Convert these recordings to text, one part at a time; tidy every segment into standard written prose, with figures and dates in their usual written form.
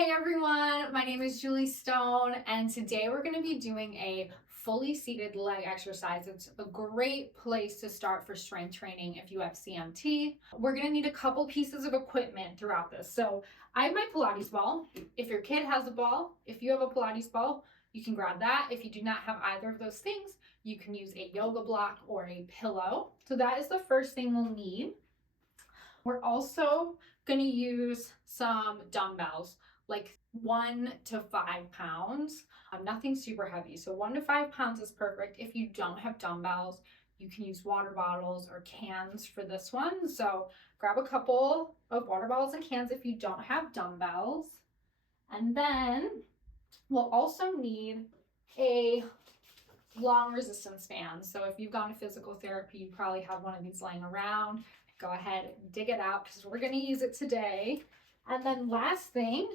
Hey everyone, my name is Julie Stone, and today we're going to be doing a fully seated leg exercise. It's a great place to start for strength training if you have CMT. We're going to need a couple pieces of equipment throughout this. So I have my Pilates ball. If your kid has a ball, if you have a Pilates ball, you can grab that. If you do not have either of those things, you can use a yoga block or a pillow. So that is the first thing we'll need. We're also going to use some dumbbells, like 1 to 5 pounds. Nothing super heavy. So 1 to 5 pounds is perfect. If you don't have dumbbells, you can use water bottles or cans for this one. So grab a couple of water bottles and cans if you don't have dumbbells. And then we'll also need a long resistance band. So if you've gone to physical therapy, you probably have one of these laying around. Go ahead and dig it out because we're going to use it today. And then last thing,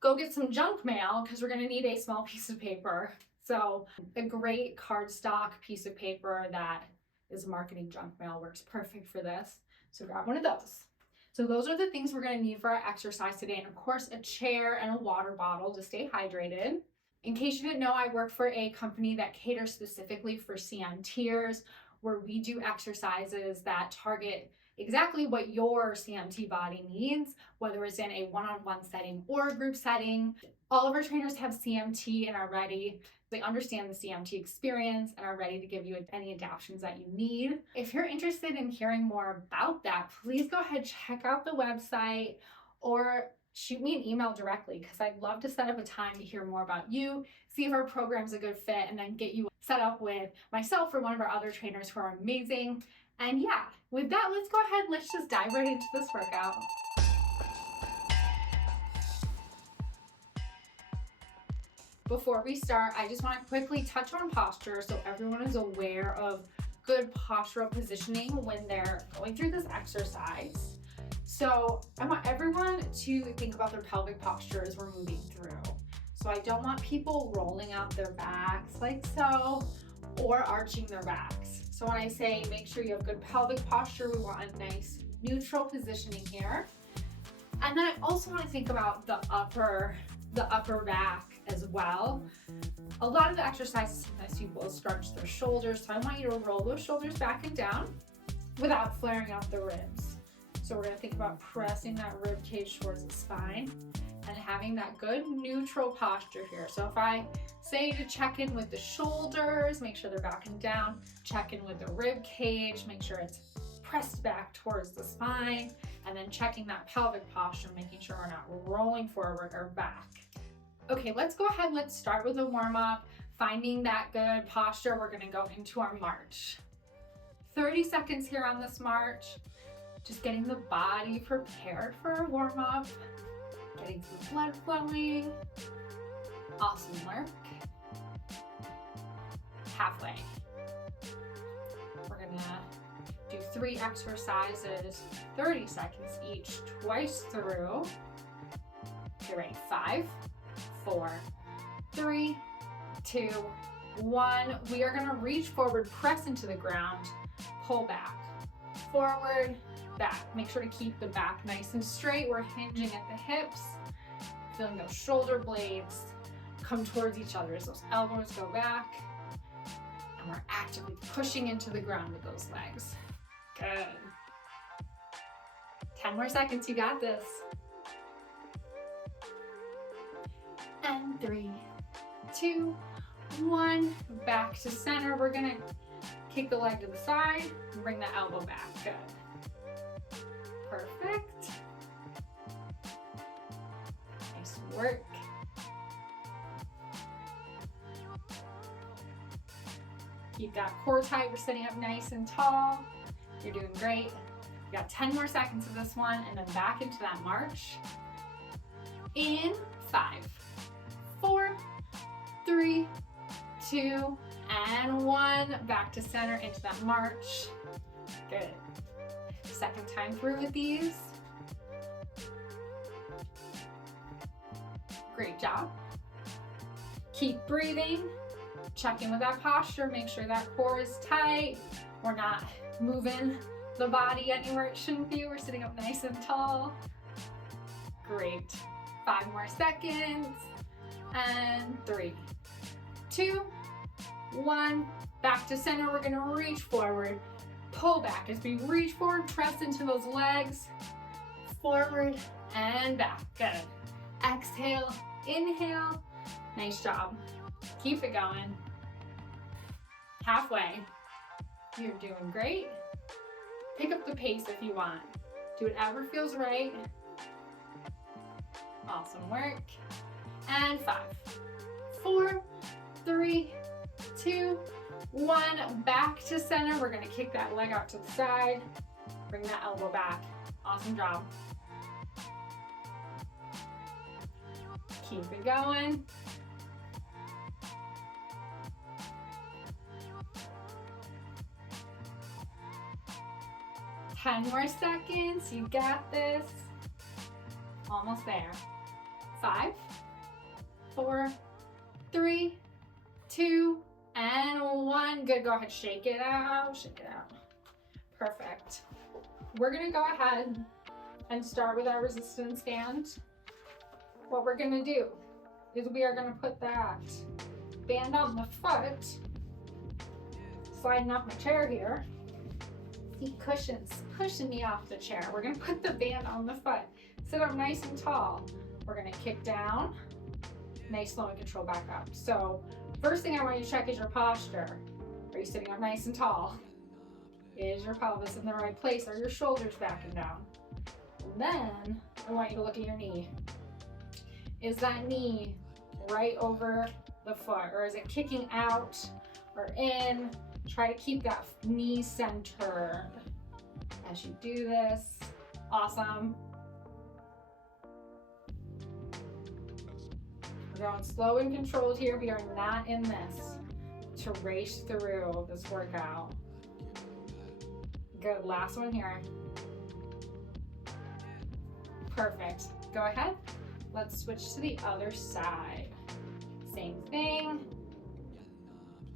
go get some junk mail because we're going to need a small piece of paper. So a great cardstock piece of paper that is marketing junk mail works perfect for this. So grab one of those. So those are the things we're going to need for our exercise today. And of course, a chair and a water bottle to stay hydrated. In case you didn't know, I work for a company that caters specifically for CMTers, where we do exercises that target exactly what your CMT body needs, whether it's in a one-on-one setting or a group setting. All of our trainers have CMT and are ready. They understand the CMT experience and are ready to give you any adaptations that you need. If you're interested in hearing more about that, please go ahead, check out the website or shoot me an email directly because I'd love to set up a time to hear more about you, see if our program's a good fit, and then get you set up with myself or one of our other trainers who are amazing. And yeah, with that, let's go ahead, let's just dive right into this workout. Before we start, I just want to quickly touch on posture so everyone is aware of good postural positioning when they're going through this exercise. So I want everyone to think about their pelvic posture as we're moving through. So I don't want people rolling out their backs like so, or arching their backs. So when I say make sure you have good pelvic posture, we want a nice neutral positioning here. And then I also want to think about the upper back as well. A lot of the exercises, sometimes people scrunch their shoulders, so I want you to roll those shoulders back and down without flaring out the ribs. So we're going to think about pressing that rib cage towards the spine and having that good neutral posture here. So if I say to check in with the shoulders, make sure they're back and down, check in with the rib cage, make sure it's pressed back towards the spine, and then checking that pelvic posture, making sure we're not rolling forward or back. Okay, let's go ahead, let's start with a warm-up. Finding that good posture, we're gonna go into our march. 30 seconds here on this march. Just getting the body prepared for a warm-up, getting some blood flowing. Awesome work. Halfway. We're gonna do 3 exercises, 30 seconds each, twice through. Okay, ready? 5, 4, 3, 2, 1. We are gonna reach forward, press into the ground, pull back, forward, back. Make sure to keep the back nice and straight. We're hinging at the hips, feeling those shoulder blades come towards each other as those elbows go back. And we're actively pushing into the ground with those legs. Good. 10 more seconds, you got this. And 3, 2, 1. Back to center. We're gonna kick the leg to the side and bring the elbow back. Good. Perfect. Nice work. Keep that core tight. We're sitting up nice and tall. You're doing great. You got 10 more seconds of this one and then back into that march. In 5, 4, 3, 2, and 1. Back to center into that march. Good. Second time through with these. Great job. Keep breathing. Check in with that posture. Make sure that core is tight. We're not moving the body anywhere it shouldn't be. We're sitting up nice and tall. Great. 5 more seconds. And 3, 2, 1. Back to center. We're gonna reach forward, pull back as we reach forward, press into those legs, forward and back. Good. Exhale, inhale. Nice job. Keep it going. Halfway. You're doing great. Pick up the pace if you want. Do whatever feels right. Awesome work. And 5, 4, 3, 2, 1. Back to center. We're gonna kick that leg out to the side. Bring that elbow back. Awesome job. Keep it going. Ten more seconds. You got this. Almost there. 5, 4, 3, 2, and 1. Good. Go ahead. Shake it out. Shake it out. Perfect. We're going to go ahead and start with our resistance band. What we're going to do is we are going to put that band on the foot, sliding off my chair here. See cushions pushing me off the chair. We're going to put the band on the foot. Sit up nice and tall. We're going to kick down. Nice, slow, and control back up. So first thing I want you to check is your posture. Are you sitting up nice and tall? Is your pelvis in the right place? Are your shoulders back and down? And then I want you to look at your knee. Is that knee right over the foot, or is it kicking out or in? Try to keep that knee centered as you do this. Awesome. We're going slow and controlled here. We are not in this to race through this workout. Good. Last one here. Perfect. Go ahead. Let's switch to the other side. Same thing.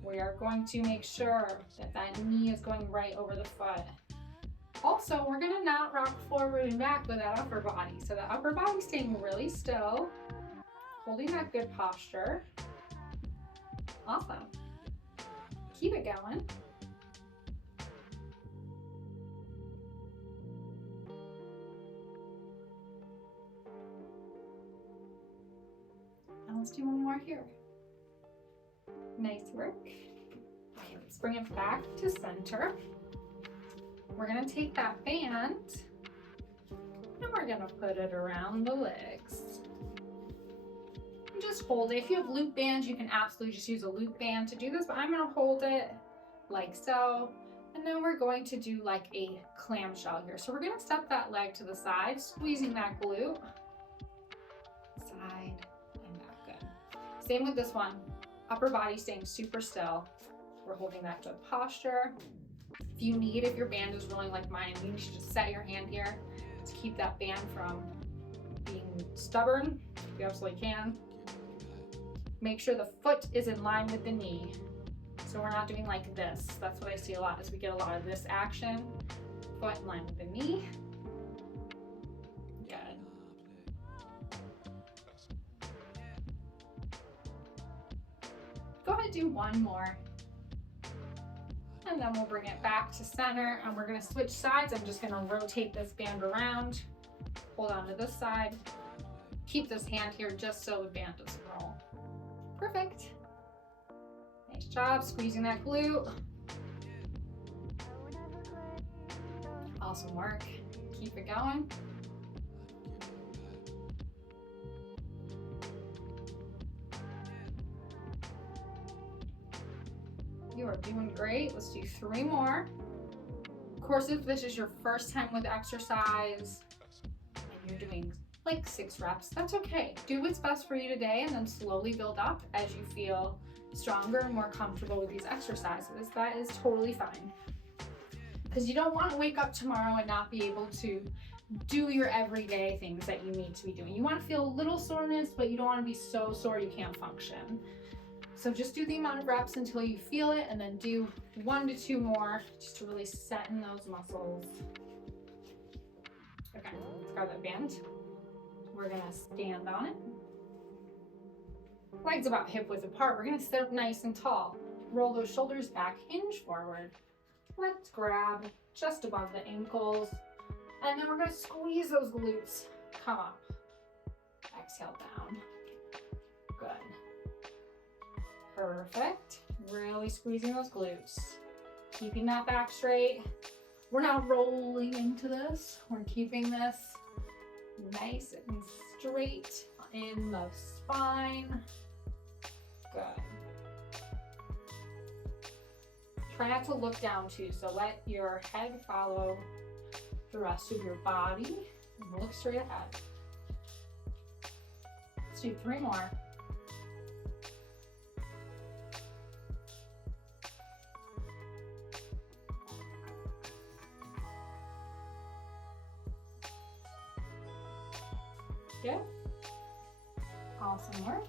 We are going to make sure that that knee is going right over the foot. Also, we're going to not rock forward and back with that upper body. So the upper body staying really still, holding that good posture. Awesome. Keep it going. And let's do one more here. Nice work. Okay, let's bring it back to center. We're gonna take that band and we're gonna put it around the legs. And just hold it. If you have loop bands, you can absolutely just use a loop band to do this, but I'm gonna hold it like so. And then we're going to do like a clamshell here. So we're gonna step that leg to the side, squeezing that glute. Side and back, good. Same with this one. Upper body staying super still. We're holding that good posture. If you need, if your band is rolling like mine, you need to just set your hand here to keep that band from being stubborn. You absolutely can. Make sure the foot is in line with the knee. So we're not doing like this. That's what I see a lot, is we get a lot of this action. Foot in line with the knee. Good. Go ahead and do one more. And then we'll bring it back to center and we're gonna switch sides. I'm just gonna rotate this band around. Hold on to this side. Keep this hand here just so the band doesn't roll. Perfect. Nice job squeezing that glute. Awesome work. Keep it going. You are doing great. Let's do 3 more. Of course, if this is your first time with exercise and you're doing like 6 reps, that's okay. Do what's best for you today and then slowly build up as you feel stronger and more comfortable with these exercises. That is totally fine. Because you don't want to wake up tomorrow and not be able to do your everyday things that you need to be doing. You want to feel a little soreness, but you don't want to be so sore you can't function. So just do the amount of reps until you feel it, and then do 1 to 2 more just to really set in those muscles. Okay, let's grab that band. We're gonna stand on it. Legs about hip width apart. We're gonna sit up nice and tall. Roll those shoulders back, hinge forward. Let's grab just above the ankles. And then we're gonna squeeze those glutes. Come up. Exhale down. Good. Perfect. Really squeezing those glutes. Keeping that back straight. We're not rolling into this. We're keeping this nice and straight in the spine. Good. Try not to look down too, so let your head follow the rest of your body and look straight ahead. Let's do 3 more. Good. Awesome work.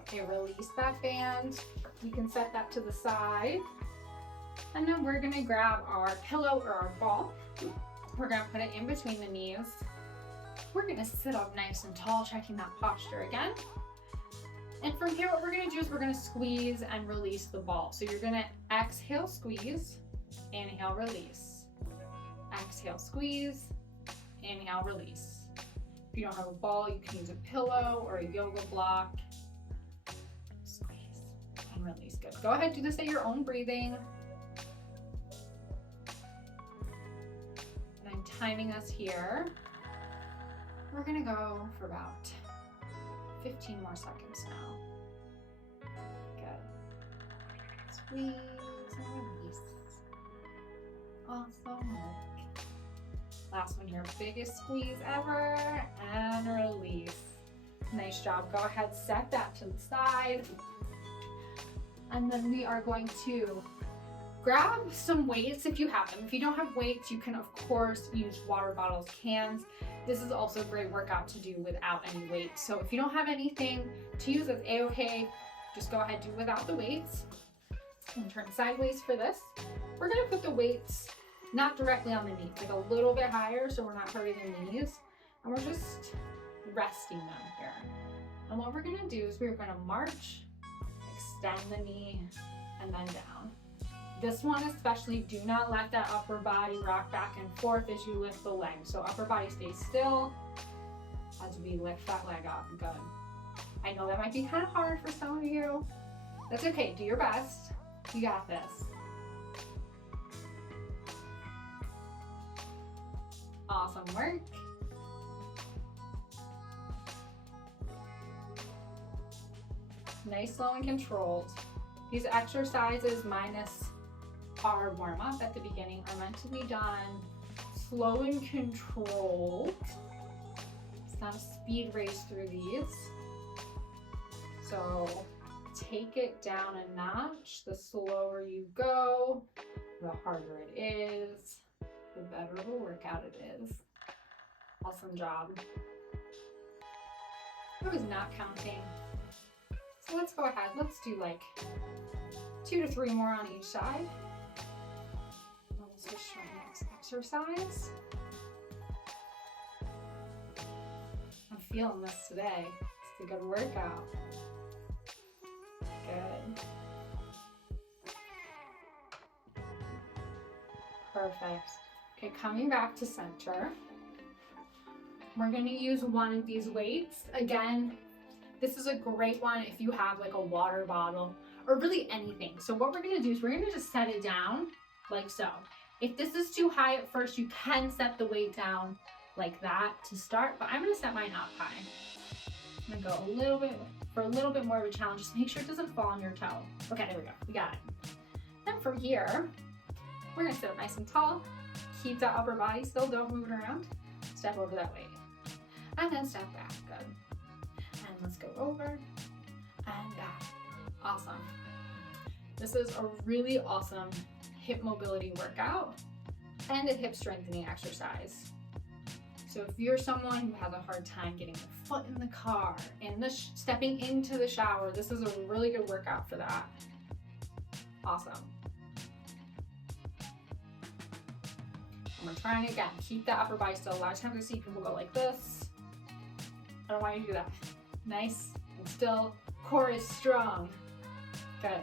Okay, release that band. You can set that to the side. And then we're gonna grab our pillow or our ball. We're gonna put it in between the knees. We're gonna sit up nice and tall, checking that posture again. And from here, what we're gonna do is we're gonna squeeze and release the ball. So you're gonna exhale, squeeze, inhale, release. Exhale, squeeze, inhale, release. If you don't have a ball, you can use a pillow or a yoga block. Squeeze and release. Good. Go ahead, do this at your own breathing. And I'm timing us here. We're gonna go for about 15 more seconds now. Good. Squeeze and release. Awesome work. Last one here, biggest squeeze ever, and release. Nice job. Go ahead, set that to the side. And then we are going to grab some weights if you have them. If you don't have weights, you can of course use water bottles, cans. This is also a great workout to do without any weights. So if you don't have anything to use, that's a-okay. Just go ahead, do without the weights. And turn sideways for this. We're gonna put the weights not directly on the knees, like a little bit higher so we're not hurting the knees. And we're just resting them here. And what we're gonna do is we're gonna march, extend the knee, and then down. This one especially, do not let that upper body rock back and forth as you lift the leg. So upper body stays still as we lift that leg up. Good. I know that might be kind of hard for some of you. That's okay, do your best. You got this. Awesome work. Nice, slow, and controlled. These exercises minus our warm-up at the beginning are meant to be done slow and controlled. It's not a speed race through these. So take it down a notch. The slower you go, the harder it is, the better of a workout it is. Awesome job. I was not counting. So let's go ahead. Let's do like 2 to 3 more on each side. Then we'll switch to our next exercise. I'm feeling this today. It's a good workout. Good. Perfect. Okay, coming back to center. We're gonna use one of these weights. Again, this is a great one if you have like a water bottle or really anything. So what we're gonna do is we're gonna just set it down like so. If this is too high at first, you can set the weight down like that to start, but I'm gonna set mine up high. I'm gonna go a little bit for a little bit more of a challenge. Just make sure it doesn't fall on your toe. Okay, there we go, we got it. Then from here, we're gonna sit up nice and tall. Keep that upper body still, don't move it around. Step over that weight. And then step back, good. And let's go over and back. Awesome. This is a really awesome hip mobility workout and a hip strengthening exercise. So if you're someone who has a hard time getting their foot in the car, stepping into the shower, this is a really good workout for that. Awesome. And we're trying again, keep the upper body still. A lot of times I see people go like this. I don't want you to do that. Nice and still. Core is strong. Good.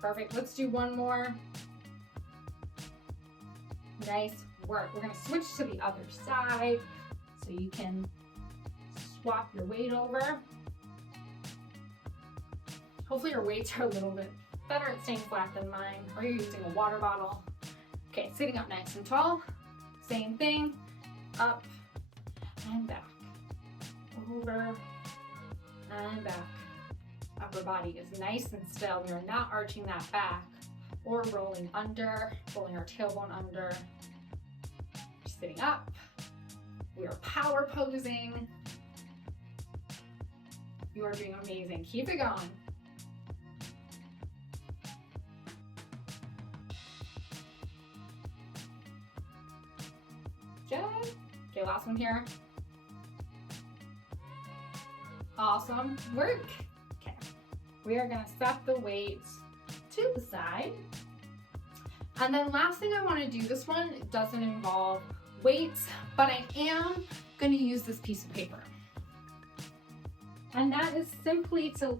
Perfect. Let's do one more. Nice work. We're going to switch to the other side so you can swap your weight over. Hopefully your weights are a little bit better at staying flat than mine, or you're using a water bottle. Okay, sitting up nice and tall. Same thing. Up and back. Over and back. Upper body is nice and still. We are not arching that back or rolling under, rolling our tailbone under. Sitting up. We are power posing. You are doing amazing. Keep it going. Good. Okay, last one here. Awesome work. Okay, we are gonna set the weights to the side. And then last thing I wanna do, this one doesn't involve weights, but I am gonna use this piece of paper. And that is simply to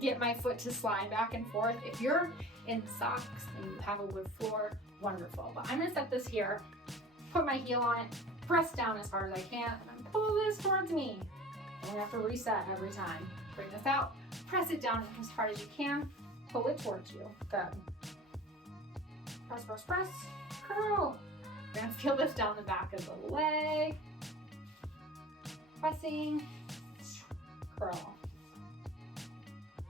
get my foot to slide back and forth. If you're in socks and you have a wood floor, wonderful. But I'm gonna set this here, put my heel on it, press down as hard as I can, and then pull this towards me. I'm gonna have to reset every time. Bring this out, press it down as hard as you can, pull it towards you. Good. Press, press, press, curl. You're gonna feel this down the back of the leg. Pressing, curl.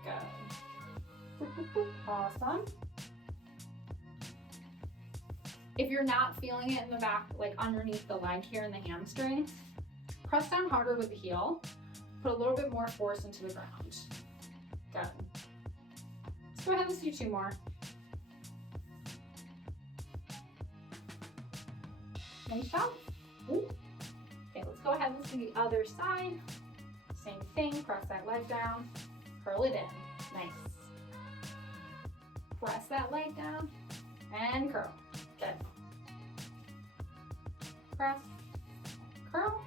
Good. Awesome. If you're not feeling it in the back, like underneath the leg here in the hamstring, press down harder with the heel. Put a little bit more force into the ground. Good. Let's go ahead and do 2 more. Nice job. Ooh. Okay, let's go ahead and do the other side. Same thing, press that leg down, curl it in. Nice. Press that leg down and curl. Good. Press, curl,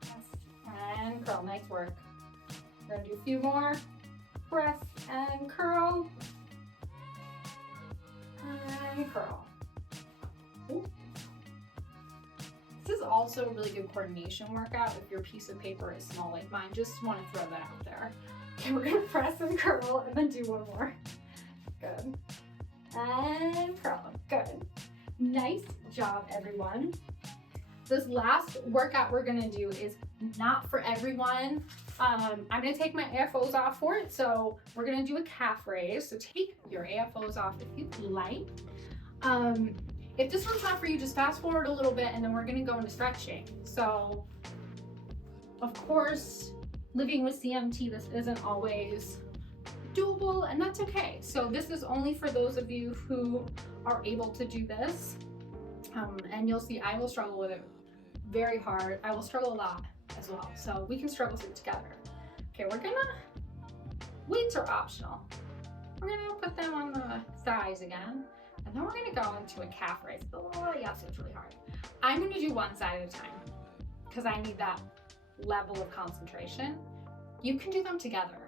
press, and curl. Nice work. We're gonna do a few more. Press and curl, and curl. Ooh. This is also a really good coordination workout if your piece of paper is small like mine. Just want to throw that out there. Okay, we're gonna press and curl and then do one more. Good. And curl. Good. Nice job, everyone. This last workout we're gonna do is not for everyone. I'm gonna take my AFOs off for it, so we're gonna do a calf raise. So take your AFOs off if you'd like. If this one's not for you, just fast forward a little bit and then we're gonna go into stretching. So, of course, living with CMT, this isn't always doable, and that's okay. So this is only for those of you who are able to do this. And you'll see I will struggle with it very hard. I will struggle a lot as well. So we can struggle through it together. Okay, weights are optional. We're gonna put them on the thighs again. And then we're gonna go into a calf raise. Oh yes, it's really hard. I'm gonna do one side at a time because I need that level of concentration. You can do them together.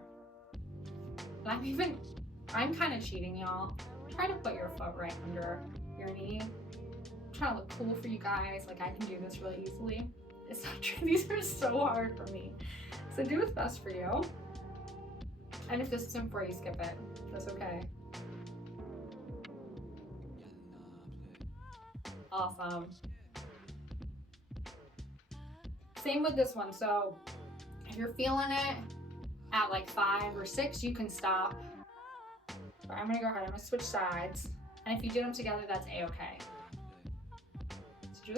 And I'm kind of cheating, y'all. Try to put your foot right under your knee. I'm trying to look cool for you guys. Like I can do this really easily. It's not true. These are so hard for me. So do what's best for you. And if this isn't for you, skip it. That's okay. Awesome. Same with this one. So if you're feeling it at like 5 or 6, you can stop. But I'm gonna go ahead, I'm gonna switch sides. And if you do them together, that's a-okay. So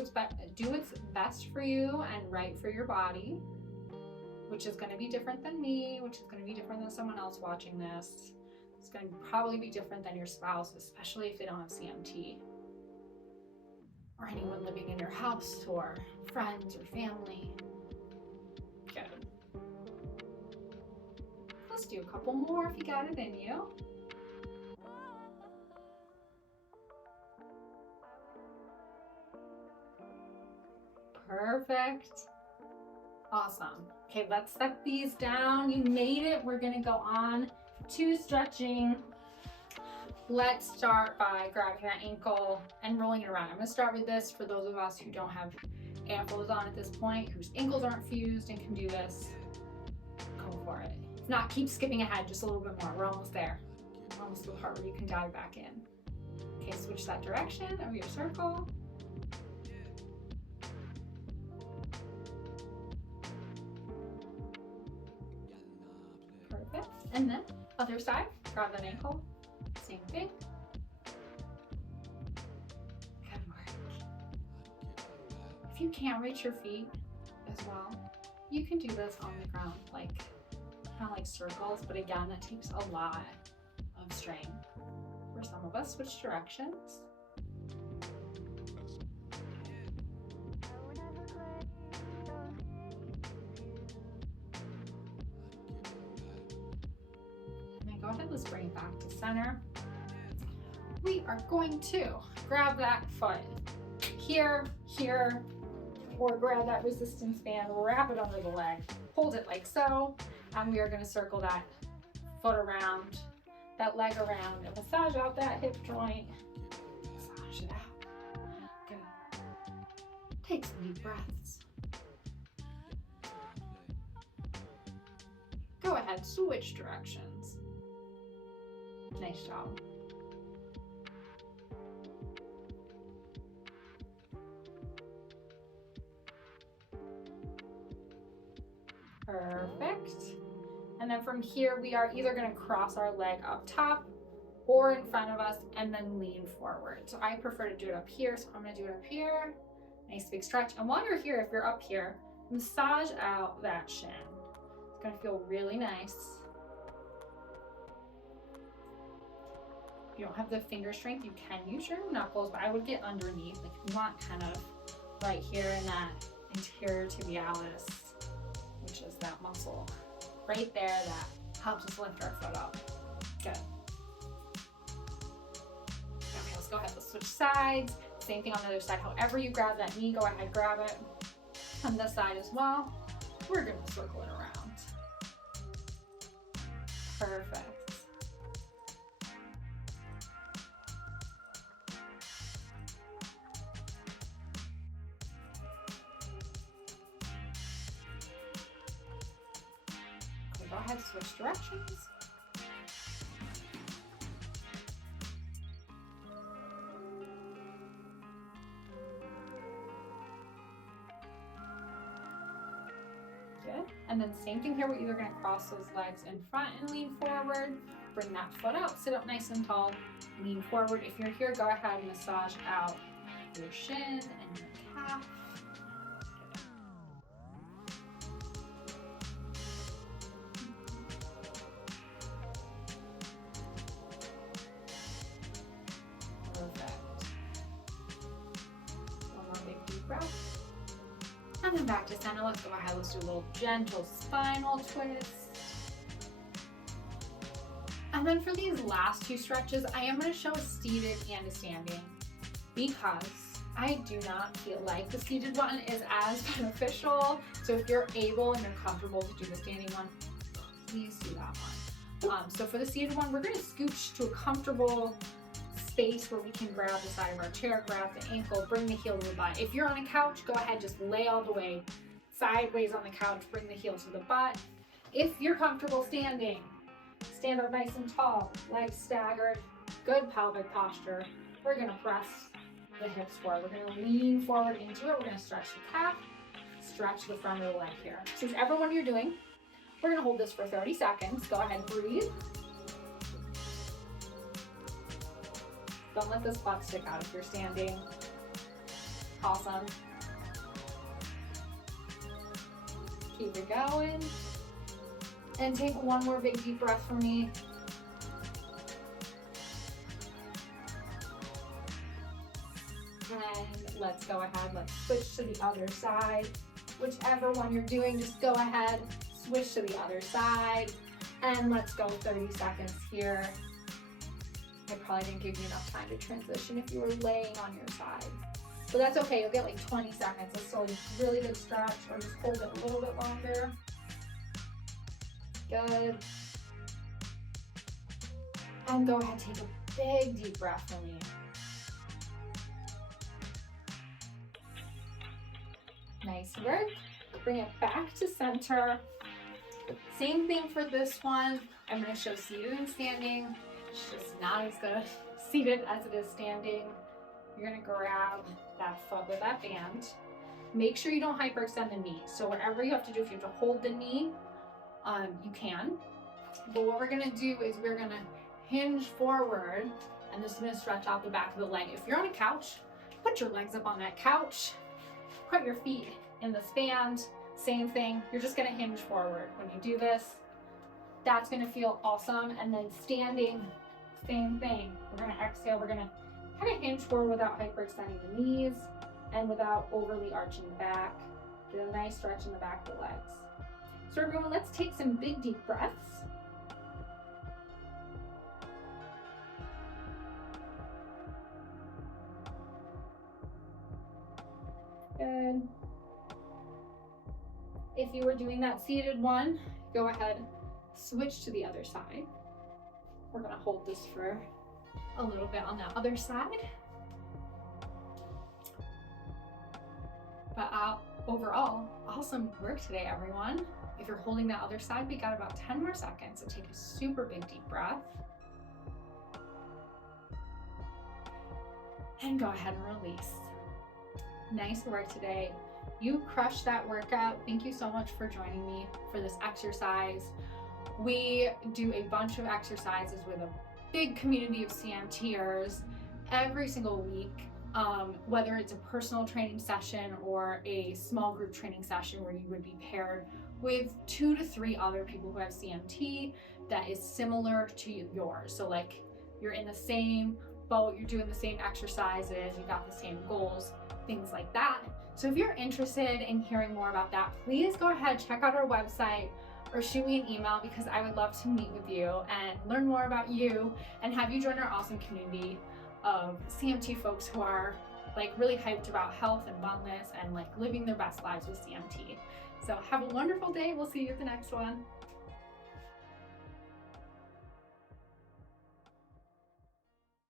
do what's best for you and right for your body, which is gonna be different than me, which is gonna be different than someone else watching this. It's gonna probably be different than your spouse, especially if they don't have CMT. Or anyone living in your house, or friends or family. Good. Let's do a couple more if you got it in you. Perfect. Awesome. Okay, let's set these down. You made it. We're gonna go on to stretching. Let's start by grabbing that ankle and rolling it around. I'm gonna start with this for those of us who don't have ankles on at this point, whose ankles aren't fused and can do this. Go for it. If not, keep skipping ahead just a little bit more. We're almost there. We're almost to the part where you can dive back in. Okay, switch that direction of your circle. Perfect. And then other side, grab that ankle. Same thing. Good work. If you can't reach your feet as well, you can do this on the ground, like kind of like circles, but again, that takes a lot of strain. For some of us, switch directions. And then go ahead, let's bring it back to center. We are going to grab that foot here, or grab that resistance band, wrap it under the leg, hold it like so, and we are going to circle that foot around, that leg around, and massage out that hip joint. Massage it out. Good. Take some deep breaths. Go ahead, switch directions. Nice job. Perfect. And then from here, we are either going to cross our leg up top or in front of us and then lean forward. So I prefer to do it up here, so I'm going to do it up here. Nice big stretch. And while you're here, if you're up here, massage out that shin. It's going to feel really nice. If you don't have the finger strength, you can use your knuckles, but I would get underneath. Like you want kind of right here in that anterior tibialis, which is that muscle right there that helps us lift our foot up. Good. Okay, let's go ahead, let's switch sides. Same thing on the other side. However you grab that knee, go ahead, grab it. On this side as well. We're gonna circle it around. Perfect. Go ahead, switch directions. Good. And then same thing here, we're either going to cross those legs in front and lean forward, bring that foot out, sit up nice and tall, lean forward. If you're here, go ahead and massage out your shin and your calf. And then back to center. Let's go ahead. Let's do a little gentle spinal twist. And then for these last two stretches, I am going to show a seated and a standing because I do not feel like the seated one is as beneficial. So if you're able and you're comfortable to do the standing one, please do that one. So for the seated one, we're going to scooch to a comfortable space where we can grab the side of our chair, grab the ankle, bring the heel to the butt. If you're on a couch, go ahead, just lay all the way sideways on the couch, bring the heel to the butt. If you're comfortable standing, stand up nice and tall, legs staggered, good pelvic posture. We're gonna press the hips forward. We're gonna lean forward into it. We're gonna stretch the calf, stretch the front of the leg here. So whichever one you're doing, we're gonna hold this for 30 seconds. Go ahead, breathe. Don't let this butt stick out if you're standing. Awesome. Keep it going. And take one more big deep breath for me. And let's go ahead, let's switch to the other side. Whichever one you're doing, just go ahead, switch to the other side. And let's go 30 seconds here. I probably didn't give you enough time to transition if you were laying on your side. but that's okay. You'll get like 20 seconds. It's still a really good stretch, or just hold it a little bit longer. Good. And go ahead, take a big deep breath for me. Nice work. Bring it back to center. Same thing for this one. I'm going to show seated and standing. It's just not as good seated as it is standing. You're going to grab that foot with that band. Make sure you don't hyperextend the knee. So whatever you have to do, if you have to hold the knee, you can. But what we're going to do is we're going to hinge forward, and this is going to stretch out the back of the leg. If you're on a couch, put your legs up on that couch. Put your feet in the band. Same thing. You're just going to hinge forward. When you do this, that's going to feel awesome. And then standing, same thing. We're going to exhale. We're going to kind of hinge forward without hyperextending the knees and without overly arching the back. Get a nice stretch in the back of the legs. So everyone, let's take some big deep breaths. Good. If you were doing that seated one, go ahead, switch to the other side. We're gonna hold this for a little bit on the other side. But overall, awesome work today, everyone. If you're holding that other side, we got about 10 more seconds, so take a super big deep breath. And go ahead and release. Nice work today. You crushed that workout. Thank you so much for joining me for this exercise. We do a bunch of exercises with a big community of CMTers every single week, whether it's a personal training session or a small group training session where you would be paired with 2 to 3 other people who have CMT that is similar to yours. So like you're in the same boat, you're doing the same exercises, you got the same goals, things like that. So if you're interested in hearing more about that, please go ahead, check out our website or shoot me an email, because I would love to meet with you and learn more about you and have you join our awesome community of CMT folks who are like really hyped about health and wellness and like living their best lives with CMT. So have a wonderful day. We'll see you at the next one.